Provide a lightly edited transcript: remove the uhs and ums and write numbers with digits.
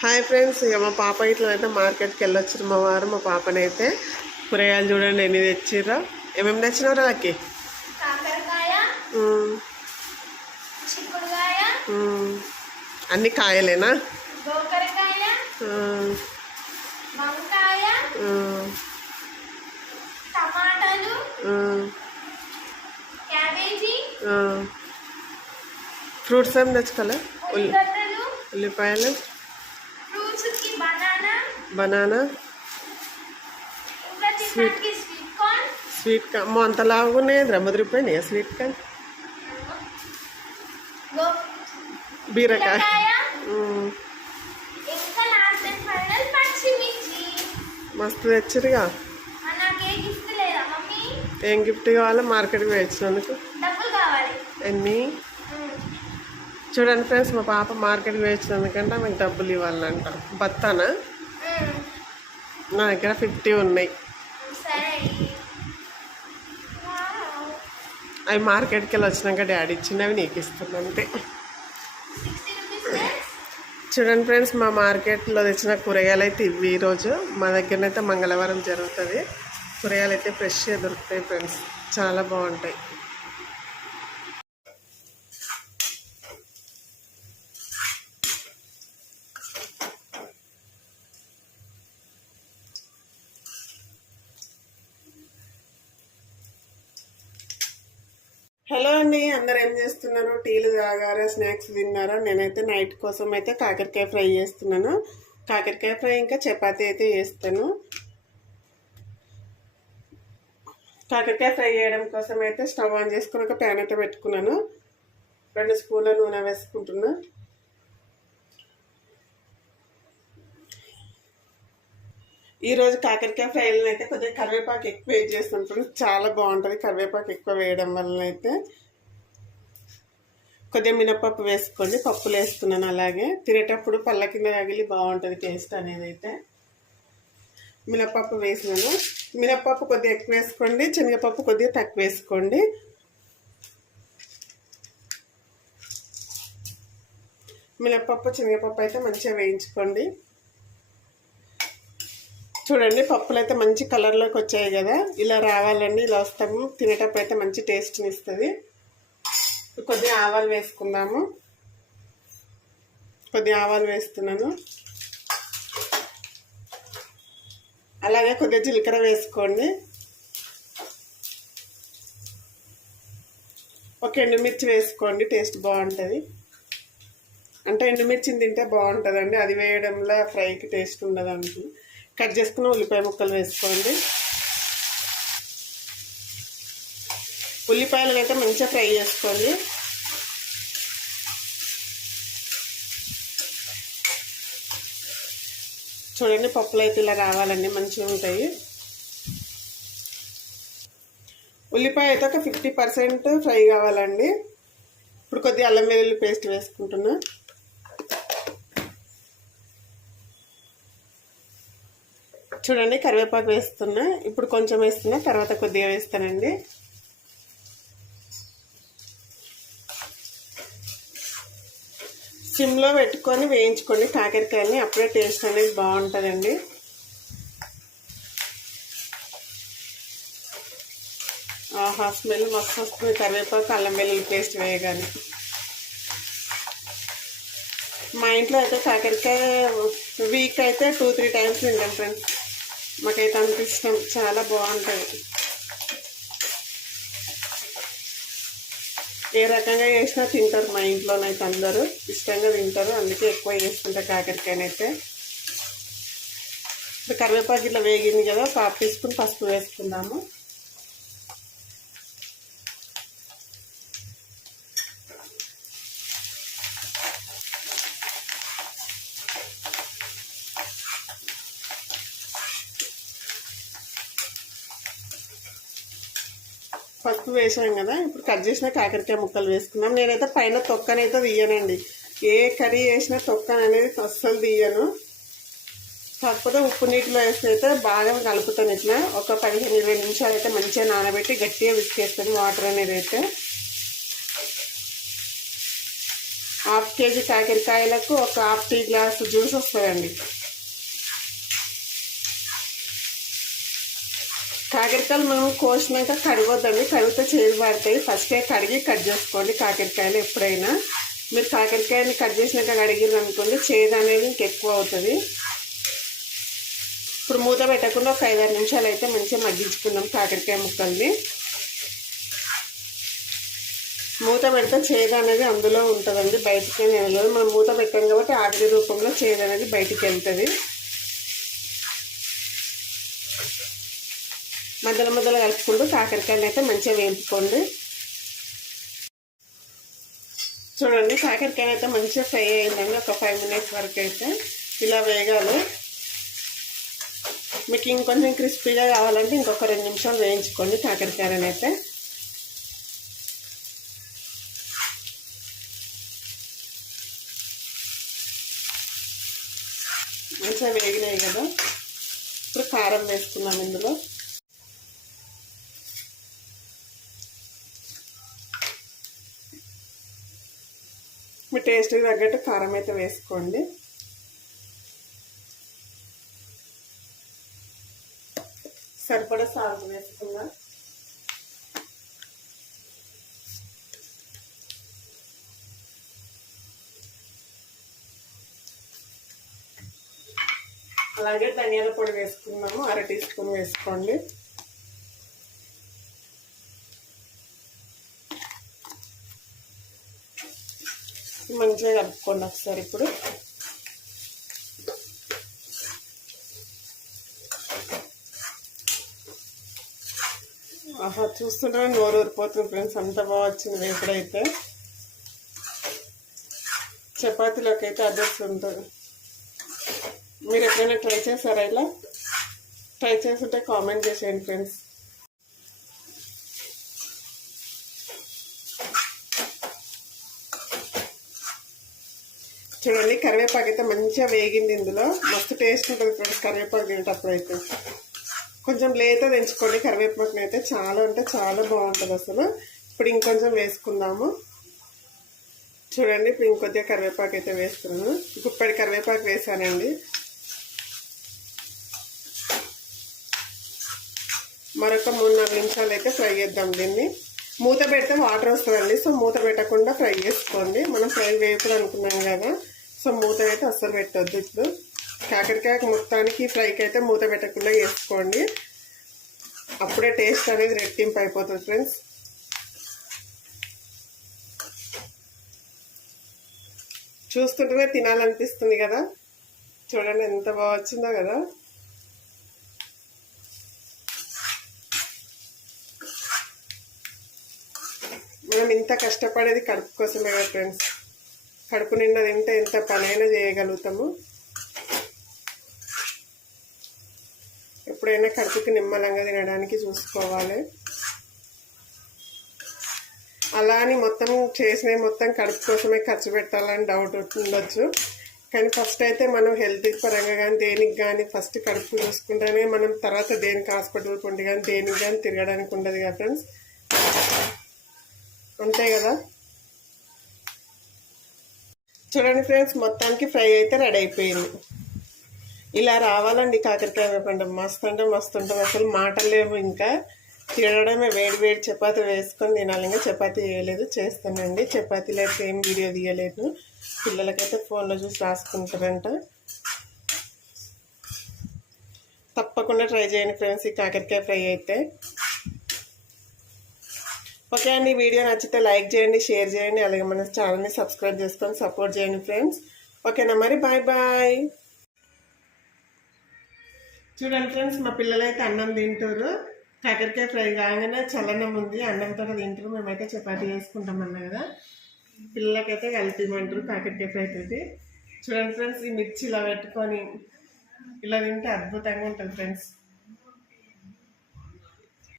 Hi friends, ఇక మా పాప ఇట్లా అయితే మార్కెట్కి వెళ్ళొచ్చారు మా వారు. మా పాపనైతే కూరగాయలు చూడండి ఎన్ని తెచ్చిర్రా. ఏమేమి తెచ్చినవరా లక్కి? కాకరకాయ, చిక్కుడుకాయ, అన్ని కాయలేనా? గోకరకాయ, వంకాయ, టమాటాలు, క్యాబేజీ, ఫ్రూట్స్ ఏం తెచ్చుకోలే? ఉల్లిగడ్డలు, ఉల్లిపాయలు, ఫ్రూట్స్ కి బనానా, బనానా, ఇంకా తినడానికి స్వీట్ కార్న్. అమ్మో అంత లాగున్నాయి, ముదిరిపోయినాయి స్వీట్ కార్న్. బీరకాయ, ఇంకా లాస్ట్ అండ్ ఫైనల్ పచ్చిమిర్చి. మస్తు తెచ్చిరుగా. నాకే గిఫ్ట్ లేదా మమ్మీ? ఏం గిఫ్ట్ కావాలో మార్కెట్కి వేయించినందుకు డబ్బులు కావాలి. ఎన్ని చూడండి ఫ్రెండ్స్, మా పాప మార్కెట్కి వేయించినందుకంటే ఆమెకు డబ్బులు ఇవ్వాలంట. బత్తానా? నా దగ్గర 50 ఉన్నాయి. అవి మార్కెట్కి వెళ్ళి వచ్చినాక డాడీ ఇచ్చినవి నీకు ఇస్తున్నాను అంతే. చూడండి ఫ్రెండ్స్, మా మార్కెట్లో తెచ్చిన కూరగాయలు అయితే ఇవి. ఈరోజు మా దగ్గరనైతే మంగళవారం జరుగుతుంది. కూరగాయలు అయితే ఫ్రెష్గా దొరుకుతాయి ఫ్రెండ్స్, చాలా బాగుంటాయి. హలో అండి, అందరు ఏం చేస్తున్నారు? టీలు తాగారా? స్నాక్స్ తిన్నారా? నేనైతే నైట్ కోసం అయితే కాకరకాయ ఫ్రై చేస్తున్నాను. కాకరకాయ ఫ్రై ఇంకా చపాతీ అయితే చేస్తాను. కాకరకాయ ఫ్రై చేయడం కోసం అయితే స్టవ్ ఆన్ చేసుకుని ఒక ప్యాన్ అయితే పెట్టుకున్నాను. 2 స్పూన్ల నూనె వేసుకుంటున్నా. ఈరోజు కాకరకాయ ఫ్రైలను అయితే కొద్దిగా కరివేపాకు ఎక్కువ వేసి చేస్తుంటాను. చాలా బాగుంటుంది కరివేపాకు ఎక్కువ వేయడం వలన. అయితే కొద్దిగా మినపప్పు వేసుకోండి. పప్పులు వేస్తున్నాను. అలాగే తినేటప్పుడు పళ్ళ కింద తగిలి బాగుంటుంది టేస్ట్ అనేది. అయితే మినపప్పు వేసినాను. మినపప్పు కొద్దిగా ఎక్కువ వేసుకోండి, శనగపప్పు కొద్దిగా తక్కువ వేసుకోండి. మినపప్పు శనగపప్పు అయితే మంచిగా వేయించుకోండి. చూడండి, పప్పులు అయితే మంచి కలర్లోకి వచ్చాయి కదా. ఇలా రావాలండి, ఇలా వస్తాము. తినేటప్పుడు అయితే మంచి టేస్ట్ని ఇస్తుంది. కొద్దిగా ఆవాలు వేసుకుందాము. కొద్దిగా ఆవాలు వేస్తున్నాను. అలాగే కొద్దిగా జీలకర్ర వేసుకోండి. ఒక ఎండుమిర్చి వేసుకోండి, టేస్ట్ బాగుంటుంది. అంటే ఎండుమిర్చిని తింటే బాగుంటుందండి, అది వేయడంలో ఫ్రైకి టేస్ట్ ఉండదు అంటూ. కట్ చేసుకున్న ఉల్లిపాయ ముక్కలు వేసుకోండి. ఉల్లిపాయలు అయితే మంచిగా ఫ్రై చేసుకోండి. చూడండి, పప్పులు అయితే ఇలా రావాలండి, మంచిగా ఉంటాయి. ఉల్లిపాయ అయితే ఒక 50% ఫ్రై కావాలండి. ఇప్పుడు కొద్దిగా అల్లం వెల్లుల్లి పేస్ట్ వేసుకుంటున్నా. చూడండి, కరివేపాకు వేస్తున్నా. ఇప్పుడు కొంచెం వేస్తున్నా, తర్వాత కొద్దిగా వేస్తానండి. సిమ్లో పెట్టుకొని వేయించుకోండి కాకరకాయని, అప్పుడే టేస్ట్ అనేది బాగుంటుందండి. ఆహా, స్మెల్ మస్తు వస్తుంది కరివేపాకు అల్లం వెల్లుల్లి పేస్ట్ వేయగానే. మా ఇంట్లో అయితే కాకరకాయ వీక్ అయితే 2-3 టైమ్స్ తింటాం ఫ్రెండ్స్. మాకైతే అంత ఇష్టం, చాలా బాగుంటుంది. ఏ రకంగా చేసినా తింటారు మా ఇంట్లోనైతే, అందరూ ఇష్టంగా తింటారు. అందుకే ఎక్కువ చేసుకుంటా కాకరకాయనైతే. ఇప్పుడు కరివేపాకు ఇట్లా వేగింది కదా, 1/2 టీ స్పూన్ పసుపు వేసుకుందాము. పసుపు వేసాం కదా, ఇప్పుడు కట్ చేసిన కాకరకాయ ముక్కలు వేసుకున్నాం. నేనైతే పైన తొక్కనైతే తీయనండి. ఏ కర్రీ వేసినా తొక్కన అనేది అస్సలు తీయను. కాకపోతే ఉప్పు నీటిలో వేసి అయితే బాగా కలుపుతాను. ఇట్లా ఒక 15-20 నిమిషాలు అయితే మంచిగా నానబెట్టి గట్టిగా విసికేస్తాను వాటర్ అనేది. అయితే హాఫ్ కేజీ కాకరకాయలకు ఒక హాఫ్ టీ గ్లాసు జ్యూస్ వస్తుందండి. కాకరకాయలు మనం కోసినాక కడగొద్దండి, కడిగితే చేదు పడతాయి. ఫస్టే కడిగి కట్ చేసుకోండి కాకరకాయలు. ఎప్పుడైనా మీరు కాకరకాయని కట్ చేసినాక కడిగిర్రు అనుకోండి, చేదు అనేది ఇంకెక్కువ అవుతుంది. ఇప్పుడు మూత పెట్టకుండా ఒక 5-6 నిమిషాలు అయితే మంచిగా మగ్గించుకుందాం కాకరకాయ ముక్కల్ని. మూత పెడితే చేదు అనేది అందులో ఉంటుందండి, బయటికి వెళ్ళదు. మనం మూత పెట్టాం కాబట్టి ఆవిరి రూపంలో చేదు అనేది బయటికి వెళ్తుంది. మధ్యలో మధ్యలో కలుపుకుంటూ కాకరకాయలు అయితే మంచిగా వేపుకోండి. చూడండి కాకరకాయ అయితే మంచిగా ఫ్రై అయిందండి. ఒక 5 మినిట్స్ వరకు అయితే ఇలా వేగాలి. మీకు ఇంకొంచెం క్రిస్పీగా కావాలంటే ఇంకొక 2 నిమిషాలు వేయించుకోండి కాకరకాయలను అయితే. మంచిగా వేగినాయి కదా. ఇప్పుడు కారం వేసుకున్నాం ఇందులో. మీ టేస్ట్కి తగ్గట్టు కారం అయితే వేసుకోండి. సరిపడా సాల్ట్ వేసుకుందాం. అలాగే ధనియాల పొడి వేసుకున్నాము, 1/2 టీ స్పూన్ వేసుకోండి. మంచిగా కలుపుకోండి ఒకసారి. ఇప్పుడు ఆహా, చూస్తుంటే నోరు ఊరిపోతుంది ఫ్రెండ్స్, అంత బాగా వచ్చింది వేపుడైతే. చపాతీలోకి అయితే అడ్రస్ ఉంటుంది. మీరు ఎప్పుడైనా ట్రై చేస్తారా? ఇలా ట్రై చేస్తుంటే కామెంట్ చేసేయండి ఫ్రెండ్స్. చూడండి కరివేపాకు అయితే మంచిగా వేగింది. ఇందులో మస్తు టేస్ట్ ఉంటుంది ఫ్రెండ్స్ కరివేపాకు తినేటప్పుడు అయితే. కొంచెం లేత తెంచుకోండి కరివేపాకుని అయితే, చాలా అంటే చాలా బాగుంటుంది అసలు. ఇప్పుడు ఇంకొంచెం వేసుకుందాము. చూడండి ఇప్పుడు ఇంకొద్దిగా కరివేపాకు అయితే వేస్తున్నాను. గుప్పడి కరివేపాకు వేసానండి. మరొక 3-4 నిమిషాలు అయితే ఫ్రై చేద్దాం దీన్ని. మూత పెడితే వాటర్ వస్తుందండి, సో మూత పెట్టకుండా ఫ్రై చేసుకోండి. మనం ఫ్రై వేపుడు అనుకున్నాం కదా, సో మూత అయితే అస్సలు పెట్టొద్దు. ఇప్పుడు కాకరకాయ మొత్తానికి ఫ్రైకి అయితే మూత పెట్టకుండా వేసుకోండి, అప్పుడే టేస్ట్ అనేది రెట్టింపు అయిపోతుంది ఫ్రెండ్స్. చూస్తుంటేనే తినాలనిపిస్తుంది కదా. చూడండి ఎంత బాగా వచ్చిందో కదా. మనం ఇంత కష్టపడేది కడుపు కోసమే కదా ఫ్రెండ్స్. కడుపు నిండా తింటే ఎంత పనైనా చేయగలుగుతాము. ఎప్పుడైనా కడుపుకి నిమ్మలంగా తినడానికి చూసుకోవాలి. అలా అని మొత్తం చేసినవి మొత్తం కడుపు కోసమే ఖర్చు పెట్టాలని డౌట్ ఉండొచ్చు. కానీ ఫస్ట్ అయితే మనం హెల్త్ పరంగా కానీ దేనికి కానీ ఫస్ట్ కడుపు చూసుకుంటేనే మనం తర్వాత దేనికి హాస్పిటల్ కొండి కానీ దేనికి కానీ తిరగడానికి ఉండదు కదా ఫ్రెండ్స్. అంతే కదా. చూడండి ఫ్రెండ్స్ మొత్తానికి ఫ్రై అయితే రెడీ అయిపోయింది. ఇలా రావాలండి కాకరకాయ వేపండి. మస్తు అంటే మస్తు ఉంటుంది అసలు, మాటలు లేవు. ఇంకా తినడమే. వేడి వేడి చపాతీ వేసుకొని తినాలి. ఇంకా చపాతీ చేయలేదు, చేస్తానండి. చపాతీలో అయితే ఏం వీడియో తీయలేదు. పిల్లలకైతే ఫోన్లో చూసి రాసుకుంటారంట. తప్పకుండా ట్రై చేయండి ఫ్రెండ్స్ ఈ కాకరకాయ ఫ్రై అయితే. ఓకే అండి, వీడియో నచ్చితే లైక్ చేయండి, షేర్ చేయండి, అలాగే మన ఛానల్ని సబ్స్క్రైబ్ చేసుకొని సపోర్ట్ చేయండి ఫ్రెండ్స్. ఓకేనా మరి, బాయ్ బాయ్. చూడండి ఫ్రెండ్స్ మా పిల్లలైతే అన్నం తింటారు. కాకరకాయ ఫ్రై కాగానే చల్లన్నం ఉంది, అన్నంతో తింటారు. మేమైతే చపాతీ చేసుకుంటాం అన్నా కదా, పిల్లలకైతే కలిపిమంటారు కాకరకాయ ఫ్రై తోటి. చూడండి ఫ్రెండ్స్ ఈ మిర్చి ఇలా పెట్టుకొని ఇలా తింటే అద్భుతంగా ఉంటుంది ఫ్రెండ్స్.